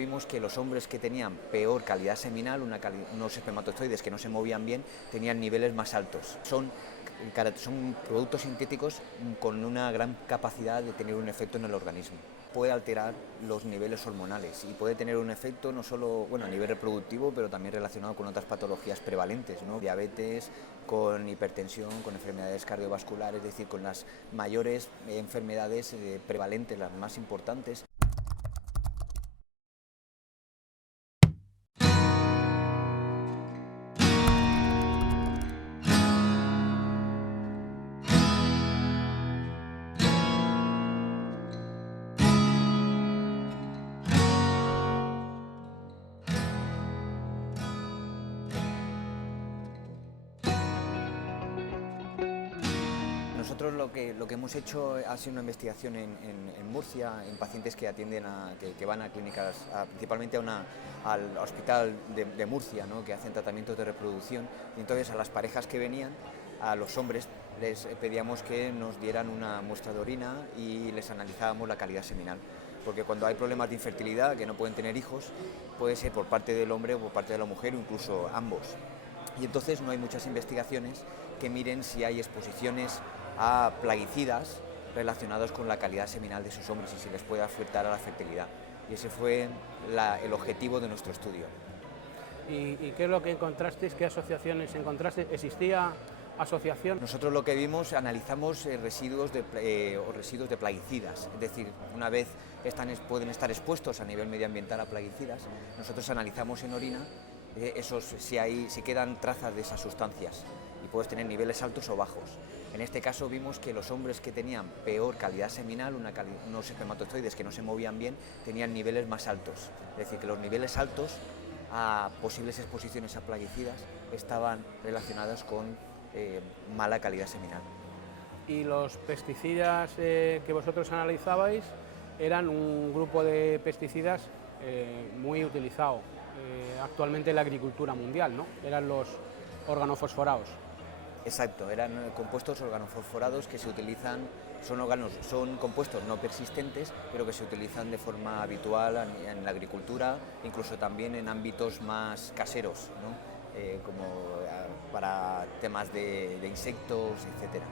Vimos que los hombres que tenían peor calidad seminal, unos espermatozoides que no se movían bien, tenían niveles más altos. Son productos sintéticos con una gran capacidad de tener un efecto en el organismo. Puede alterar los niveles hormonales y puede tener un efecto no solo a nivel reproductivo, pero también relacionado con otras patologías prevalentes, ¿no? Diabetes, con hipertensión, con enfermedades cardiovasculares, es decir, con las mayores enfermedades prevalentes, las más importantes. Nosotros lo que hemos hecho ha sido una investigación en Murcia, en pacientes que atienden que van a clínicas, principalmente al hospital de Murcia, ¿no? Que hacen tratamientos de reproducción, y entonces a las parejas que venían, a los hombres les pedíamos que nos dieran una muestra de orina y les analizábamos la calidad seminal. Porque cuando hay problemas de infertilidad, que no pueden tener hijos, puede ser por parte del hombre o por parte de la mujer, o incluso ambos. Y entonces no hay muchas investigaciones que miren si hay exposiciones a plaguicidas relacionados con la calidad seminal de esos hombres y si les puede afectar a la fertilidad. Y ese fue el objetivo de nuestro estudio. ¿Y qué es lo que encontrasteis? ¿Qué asociaciones encontrasteis? ¿Existía asociación? Nosotros lo que vimos, analizamos residuos de plaguicidas, es decir, una vez pueden estar expuestos a nivel medioambiental a plaguicidas, nosotros analizamos en orina si quedan trazas de esas sustancias, y puedes tener niveles altos o bajos. En este caso vimos que los hombres que tenían peor calidad seminal, unos espermatozoides que no se movían bien, tenían niveles más altos. Es decir, que los niveles altos a posibles exposiciones a plaguicidas estaban relacionados con mala calidad seminal. ¿Y los pesticidas que vosotros analizabais eran un grupo de pesticidas muy utilizado actualmente en la agricultura mundial, ¿no? Eran los organofosforados? Exacto, eran compuestos organofosforados que se utilizan, son compuestos no persistentes, pero que se utilizan de forma habitual en la agricultura, incluso también en ámbitos más caseros, ¿no? Como para temas de insectos, etcétera.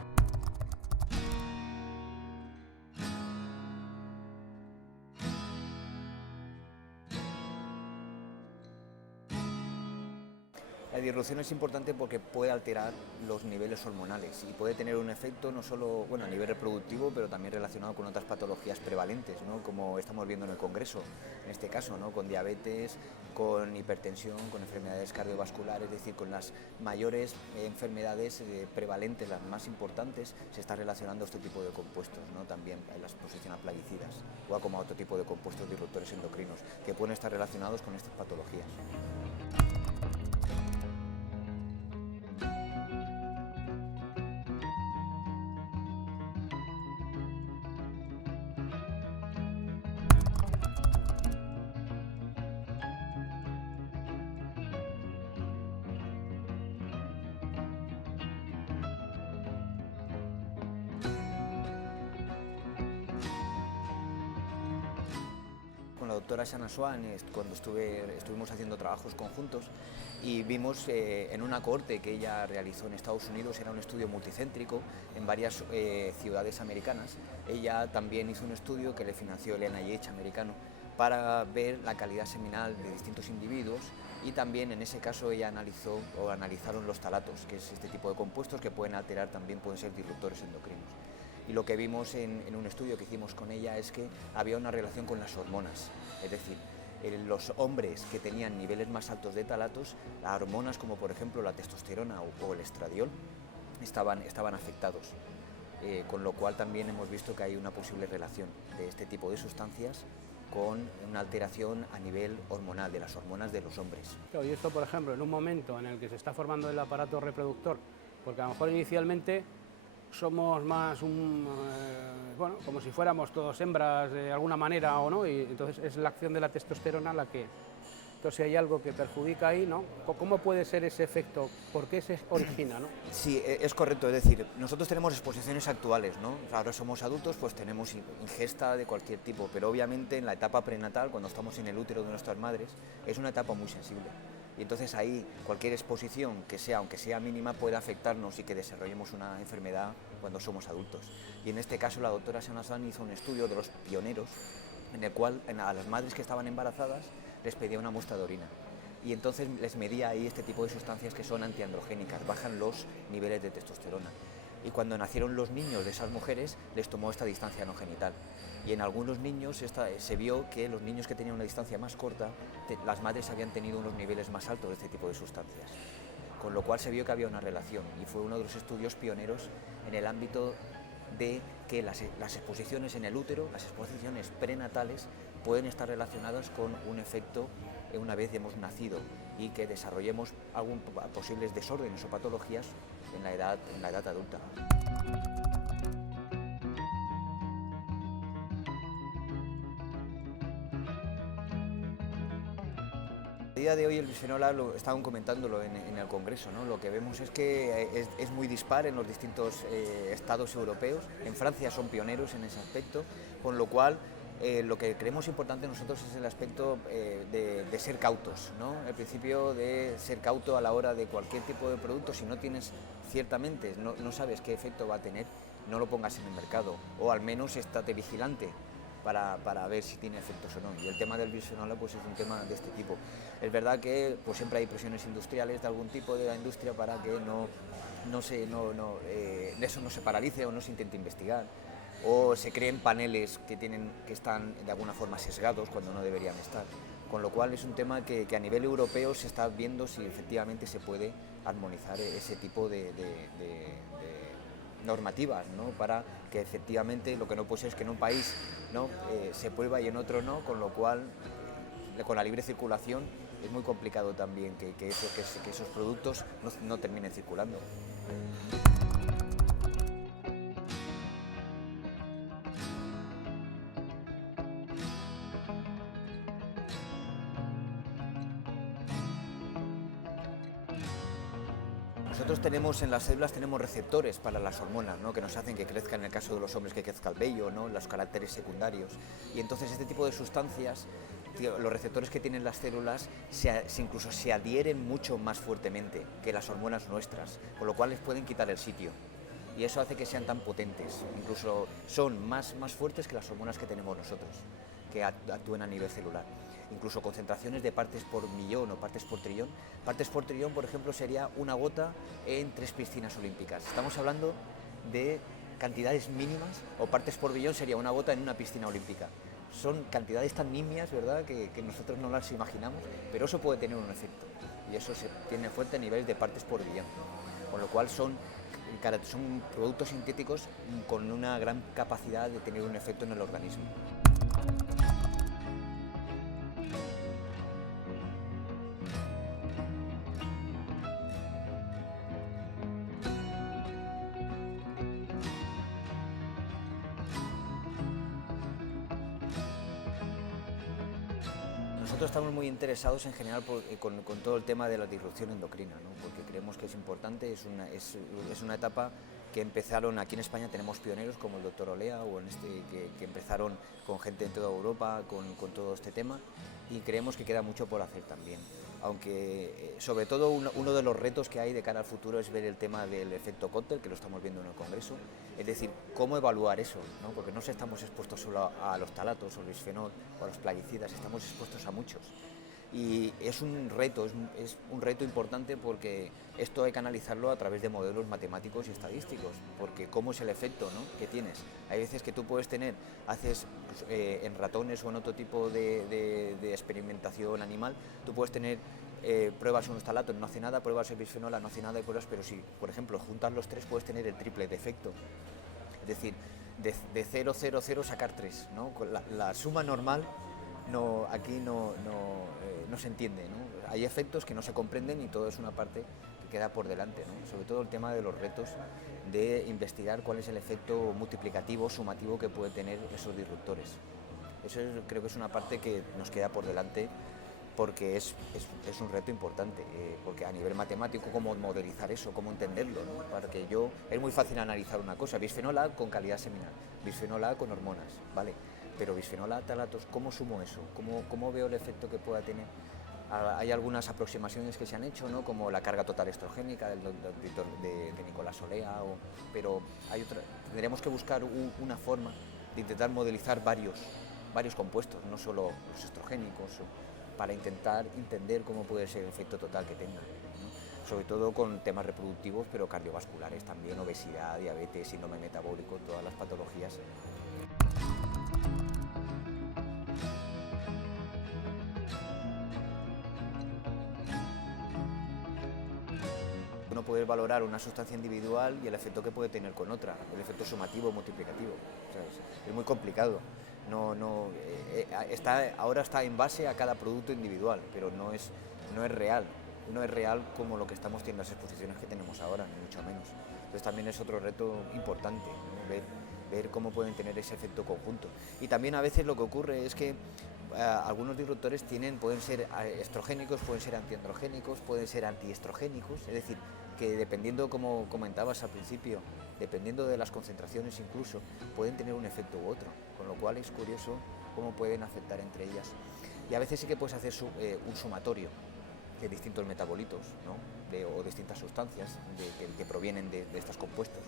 La disrupción es importante porque puede alterar los niveles hormonales y puede tener un efecto no solo a nivel reproductivo, pero también relacionado con otras patologías prevalentes, ¿no? Como estamos viendo en el Congreso, en este caso, ¿no? Con diabetes, con hipertensión, con enfermedades cardiovasculares, es decir, con las mayores enfermedades prevalentes, las más importantes, se está relacionando este tipo de compuestos, ¿no? También en la exposición a plaguicidas, o como a otro tipo de compuestos disruptores endocrinos, que pueden estar relacionados con estas patologías. Con la doctora Shana Swan, cuando estuvimos haciendo trabajos conjuntos, y vimos en una cohorte que ella realizó en Estados Unidos, era un estudio multicéntrico en varias ciudades americanas. Ella también hizo un estudio que le financió el NIH americano para ver la calidad seminal de distintos individuos, y también en ese caso ella analizaron los talatos, que es este tipo de compuestos que pueden ser disruptores endocrinos. Y lo que vimos en un estudio que hicimos con ella es que había una relación con las hormonas, es decir, los hombres que tenían niveles más altos de talatos, las hormonas como por ejemplo la testosterona o el estradiol estaban afectados, con lo cual también hemos visto que hay una posible relación de este tipo de sustancias con una alteración a nivel hormonal, de las hormonas de los hombres. Y esto, por ejemplo, en un momento en el que se está formando el aparato reproductor, porque a lo mejor inicialmente somos más como si fuéramos todos hembras de alguna manera o no, y entonces es la acción de la testosterona la que Entonces, si hay algo que perjudica ahí, ¿no? ¿Cómo puede ser ese efecto? ¿Por qué se origina, no? Sí, es correcto, es decir, nosotros tenemos exposiciones actuales, ¿no? Ahora somos adultos, pues tenemos ingesta de cualquier tipo, pero obviamente en la etapa prenatal, cuando estamos en el útero de nuestras madres, es una etapa muy sensible. Y entonces ahí cualquier exposición que sea, aunque sea mínima, puede afectarnos y que desarrollemos una enfermedad cuando somos adultos. Y en este caso la doctora Shahnasan hizo un estudio de los pioneros en el cual a las madres que estaban embarazadas les pedía una muestra de orina. Y entonces les medía ahí este tipo de sustancias que son antiandrogénicas, bajan los niveles de testosterona. Y cuando nacieron los niños de esas mujeres, les tomó esta distancia no genital. Y en algunos niños se vio que los niños que tenían una distancia más corta, las madres habían tenido unos niveles más altos de este tipo de sustancias. Con lo cual se vio que había una relación y fue uno de los estudios pioneros en el ámbito de que las exposiciones en el útero, las exposiciones prenatales, pueden estar relacionadas con un efecto una vez hemos nacido y que desarrollemos posibles desórdenes o patologías en la edad adulta. A día de hoy el bisfenol A, estaban comentándolo en el Congreso, ¿no? Lo que vemos es que es muy dispar en los distintos estados europeos. En Francia son pioneros en ese aspecto, con lo cual lo que creemos importante nosotros es el aspecto de ser cautos, ¿no? El principio de ser cauto a la hora de cualquier tipo de producto. Si no tienes ciertamente, no sabes qué efecto va a tener, no lo pongas en el mercado, o al menos estate vigilante para ver si tiene efectos o no. Y el tema del bisfenol A pues es un tema de este tipo. Es verdad que pues siempre hay presiones industriales de algún tipo de la industria para que eso no se paralice o no se intente investigar, o se creen paneles que están de alguna forma sesgados cuando no deberían estar. Con lo cual es un tema que a nivel europeo se está viendo si efectivamente se puede armonizar ese tipo de normativas, ¿no? Para que efectivamente lo que no puede ser es que en un país, ¿no? Se prueba y en otro no, con lo cual con la libre circulación es muy complicado también que esos productos no terminen circulando. Nosotros tenemos en las células receptores para las hormonas, ¿no? Que nos hacen que crezca, en el caso de los hombres, que crezca el vello, ¿no? Los caracteres secundarios. Y entonces este tipo de sustancias, los receptores que tienen las células incluso se adhieren mucho más fuertemente que las hormonas nuestras, con lo cual les pueden quitar el sitio. Y eso hace que sean tan potentes, incluso son más fuertes que las hormonas que tenemos nosotros, que actúen a nivel celular. Incluso concentraciones de partes por millón o partes por trillón. Partes por trillón, por ejemplo, sería una gota en 3 piscinas olímpicas. Estamos hablando de cantidades mínimas, o partes por billón sería una gota en una piscina olímpica. Son cantidades tan nimias, ¿verdad?, que nosotros no las imaginamos, pero eso puede tener un efecto. Y eso se tiene fuerte a niveles de partes por billón. Con lo cual son productos sintéticos con una gran capacidad de tener un efecto en el organismo. Nosotros estamos muy interesados en general con todo el tema de la disrupción endocrina, ¿no? Porque creemos que es importante, es una etapa que empezaron aquí en España. Tenemos pioneros como el doctor Olea que empezaron con gente en toda Europa con todo este tema, y creemos que queda mucho por hacer también. Aunque sobre todo uno de los retos que hay de cara al futuro es ver el tema del efecto cóctel, que lo estamos viendo en el Congreso, es decir, cómo evaluar eso, ¿no? Porque no estamos expuestos solo a los talatos o el bisfenol o a los plaguicidas, estamos expuestos a muchos. Y es un reto importante, porque esto hay que analizarlo a través de modelos matemáticos y estadísticos, porque cómo es el efecto, ¿no?, que tienes. Hay veces que tú puedes en ratones o en otro tipo de experimentación animal, tú puedes tener pruebas en un talato, no hace nada, pruebas el bisfenol A, no hace nada, y pruebas, pero si, por ejemplo, juntas los 3, puedes tener el triple de efecto. Es decir, de 0, 0, 0 sacar 3, ¿no? La suma normal aquí no se entiende, ¿no? Hay efectos que no se comprenden y todo es una parte que queda por delante, ¿no? Sobre todo el tema de los retos de investigar cuál es el efecto multiplicativo, sumativo que puede tener esos disruptores. Eso creo que es una parte que nos queda por delante porque es un reto importante, porque a nivel matemático, cómo modelizar eso, cómo entenderlo, ¿no? Para que es muy fácil analizar una cosa, bisfenol A con calidad seminal, bisfenol A con hormonas, ¿vale? Pero bisfenol A, talatos, ¿cómo sumo eso? ¿Cómo veo el efecto que pueda tener? Hay algunas aproximaciones que se han hecho, ¿no? Como la carga total estrogénica de Nicolás Solea, pero tendremos que buscar una forma de intentar modelizar varios compuestos, no solo los estrogénicos, para intentar entender cómo puede ser el efecto total que tenga, ¿no? Sobre todo con temas reproductivos, pero cardiovasculares también, obesidad, diabetes, síndrome metabólico, todas las patologías. Uno puede valorar una sustancia individual y el efecto que puede tener con otra, el efecto sumativo o multiplicativo. O sea, es muy complicado. Ahora está en base a cada producto individual, pero no es real. No es real como lo que estamos teniendo, las exposiciones que tenemos ahora, ni mucho menos. Entonces también es otro reto importante, ¿no? Ver cómo pueden tener ese efecto conjunto. Y también a veces lo que ocurre es que algunos disruptores pueden ser estrogénicos, pueden ser antiandrogénicos, pueden ser antiestrogénicos, es decir, que dependiendo, como comentabas al principio, dependiendo de las concentraciones incluso, pueden tener un efecto u otro, con lo cual es curioso cómo pueden afectar entre ellas. Y a veces sí que puedes hacer un sumatorio de distintos metabolitos, ¿no? O distintas sustancias que provienen de estos compuestos.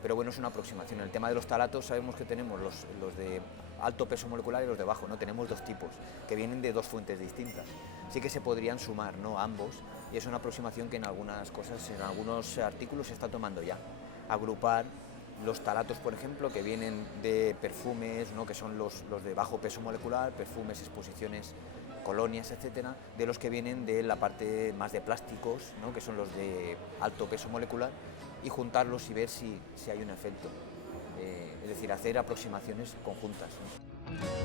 Pero bueno, es una aproximación. En el tema de los talatos sabemos que tenemos los de alto peso molecular y los de bajo, ¿no? Tenemos dos tipos, que vienen de dos fuentes distintas. Sí que se podrían sumar, ¿no? Ambos, y es una aproximación que en algunas cosas, en algunos artículos se está tomando ya. Agrupar los talatos, por ejemplo, que vienen de perfumes, ¿no? Que son los de bajo peso molecular, perfumes, exposiciones, colonias, etcétera, de los que vienen de la parte más de plásticos, ¿no? Que son los de alto peso molecular, y juntarlos y ver si hay un efecto. Es decir, hacer aproximaciones conjuntas, ¿no?